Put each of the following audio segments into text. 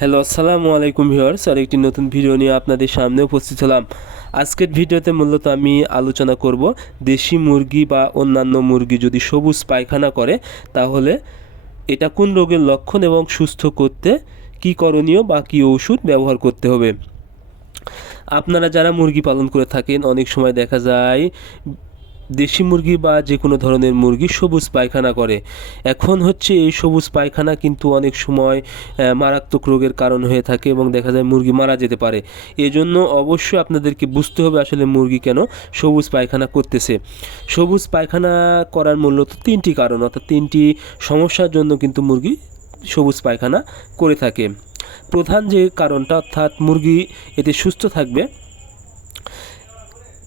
Hello, আসসালামু আলাইকুম viewers. আর একটি নতুন ভিডিও নিয়ে আপনাদের সামনে উপস্থিত হলাম। আজকের ভিডিওতে মূলত আমি আলোচনা করব দেশি মুরগি বা অন্যান্য মুরগি যদি সবুজ পায়খানা করে তাহলে এটা কোন রোগের লক্ষণ এবং সুস্থ করতে কী করণীয় বা কী ওষুধ ব্যবহার করতে হবে। আপনারা যারা মুরগি পালন করে থাকেন অনেক সময় দেখা যায় দেশি মুরগি বা যে কোনো ধরনের মুরগি সবুজ পায়খানা করে। এখন হচ্ছে এই সবুজ পায়খানা কিন্তু অনেক সময় মারাত্মক রোগের কারণ হয়ে থাকে এবং দেখা যায় মুরগি মারা যেতে পারে। এজন্য অবশ্যই আপনাদেরকে বুঝতে হবে আসলে মুরগি কেন সবুজ পায়খানা করতেছে। সবুজ পায়খানা করার মূলত তিনটি কারণ, অর্থাৎ তিনটি সমস্যার জন্য কিন্তু মুরগি সবুজ পায়খানা করে থাকে। প্রধান যে কারণটা, অর্থাৎ মুরগি এতে সুস্থ থাকবে,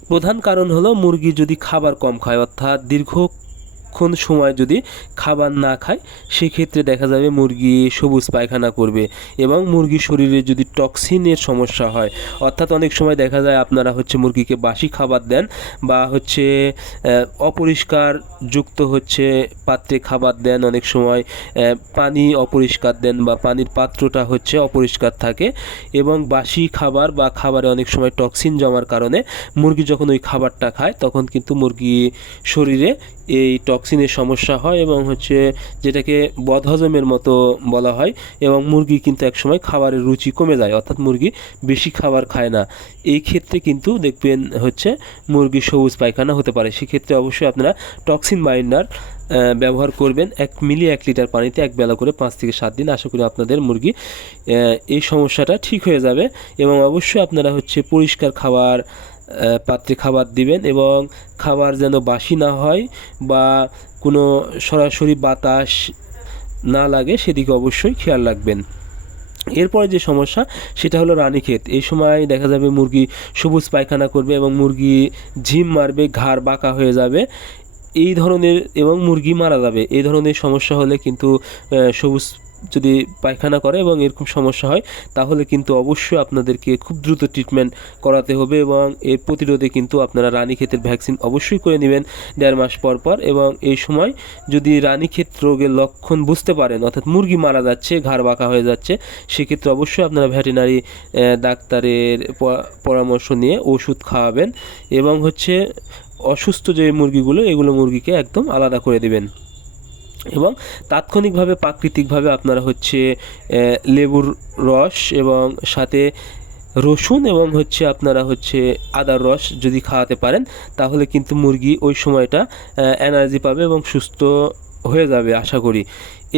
প্রধান কারণ হলো মুরগি যদি খাবার কম খায়, অর্থাৎ দীর্ঘক্ষণ সময় যদি খাবার না খায় সেক্ষেত্রে দেখা যাবে মুরগি সবুজ পায়খানা করবে। এবং মুরগির শরীরে যদি টক্সিনের সমস্যা হয়, অর্থাৎ অনেক সময় দেখা যায় আপনারা হচ্ছে মুরগিকে বাসি খাবার দেন বা হচ্ছে অপরিষ্কার যুক্ত হচ্ছে পাত্রে খাবার দেন, অনেক সময় পানি অপরিষ্কার দেন বা পানির পাত্রটা হচ্ছে অপরিষ্কার থাকে এবং বাসি খাবার বা খাবারে অনেক সময় টক্সিন জমার কারণে মুরগি যখন ওই খাবারটা খায় তখন কিন্তু মুরগি শরীরে এই টক্সিনের সমস্যা হয় এবং হচ্ছে যেটাকে বদহজমের মতো বলা হয় এবং মুরগি কিন্তু একসময় খাবারের রুচি কমে যায়, অর্থাৎ মুরগি বেশি খাবার খায় না। এই ক্ষেত্রে কিন্তু দেখবেন হচ্ছে মুরগি সবুজ পায়খানা হতে পারে। সেক্ষেত্রে অবশ্যই আপনারা টক্সিন বাইন্ডার ব্যবহার করবেন 1 মিলি 1 লিটার পানিতে 1 বেলা করে 5 থেকে 7 দিন। আশা করি আপনাদের মুরগি এই সমস্যাটা ঠিক হয়ে যাবে। এবং অবশ্যই আপনারা হচ্ছে পরিষ্কার খাবার পাত্রে খাবার দিবেন এবং খাবার যেন বাসি না হয় বা কোনো সরাসরি বাতাস না লাগে সেদিকে অবশ্যই খেয়াল রাখবেন। এরপরে যে সমস্যা সেটা হলো রানীক্ষেত। এই সময় দেখা যাবে মুরগি সবুজ পায়খানা করবে এবং মুরগি ঝিম মারবে, ঘাড় বাঁকা হয়ে যাবে এই ধরনের, এবং মুরগি মারা যাবে। এই ধরনের সমস্যা হলে কিন্তু সবুজ যদি পায়খানা করে এবং এরকম সমস্যা হয় তাহলে কিন্তু অবশ্যই আপনাদেরকে খুব দ্রুত ট্রিটমেন্ট করাতে হবে এবং এর প্রতিরোধে কিন্তু আপনারা রানীক্ষেতের ভ্যাকসিন অবশ্যই করে নেবেন 1.5 মাস পর পর। এবং এই সময় যদি রানীক্ষেত রোগের লক্ষণ বুঝতে পারেন, অর্থাৎ মুরগি মারা যাচ্ছে, ঘাড় বাঁকা হয়ে যাচ্ছে, সেক্ষেত্রে অবশ্যই আপনারা ভেটেরিনারি ডাক্তারের পরামর্শ নিয়ে ওষুধ খাওয়াবেন এবং হচ্ছে অসুস্থ যে মুরগিগুলো এগুলো মুরগিকে একদম আলাদা করে দেবেন। এবং তাৎক্ষণিকভাবে প্রাকৃতিকভাবে আপনারা হচ্ছে লেবুর রস এবং সাথে রসুন এবং হচ্ছে আপনারা হচ্ছে আদার রস যদি খাওয়াতে পারেন তাহলে কিন্তু মুরগি ওই সময়টা এনার্জি পাবে এবং সুস্থ হয়ে যাবে আশা করি।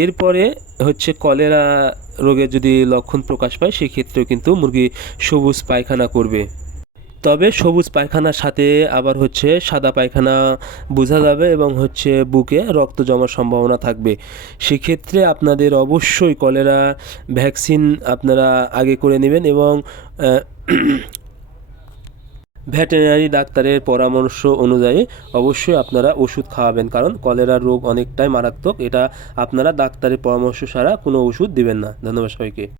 এরপরে হচ্ছে কলেরা রোগের যদি লক্ষণ প্রকাশ পায় সেক্ষেত্রেও কিন্তু মুরগি সবুজ পায়খানা করবে। তবে সবুজ পায়খানার সাথে আবার হচ্ছে সাদা পায়খানা বোঝা যাবে এবং হচ্ছে বুকে রক্ত জমার সম্ভাবনা থাকবে। সেক্ষেত্রে আপনাদের অবশ্যই কলেরা ভ্যাকসিন আপনারা আগে করে নেবেন এবং ভেটেরিনারি ডাক্তারের পরামর্শ অনুযায়ী অবশ্যই আপনারা ওষুধ খাওয়াবেন, কারণ কলেরা রোগ অনেকটাই মারাত্মক। এটা আপনারা ডাক্তারের পরামর্শ ছাড়া কোনো ওষুধ দিবেন না। ধন্যবাদ সবাইকে।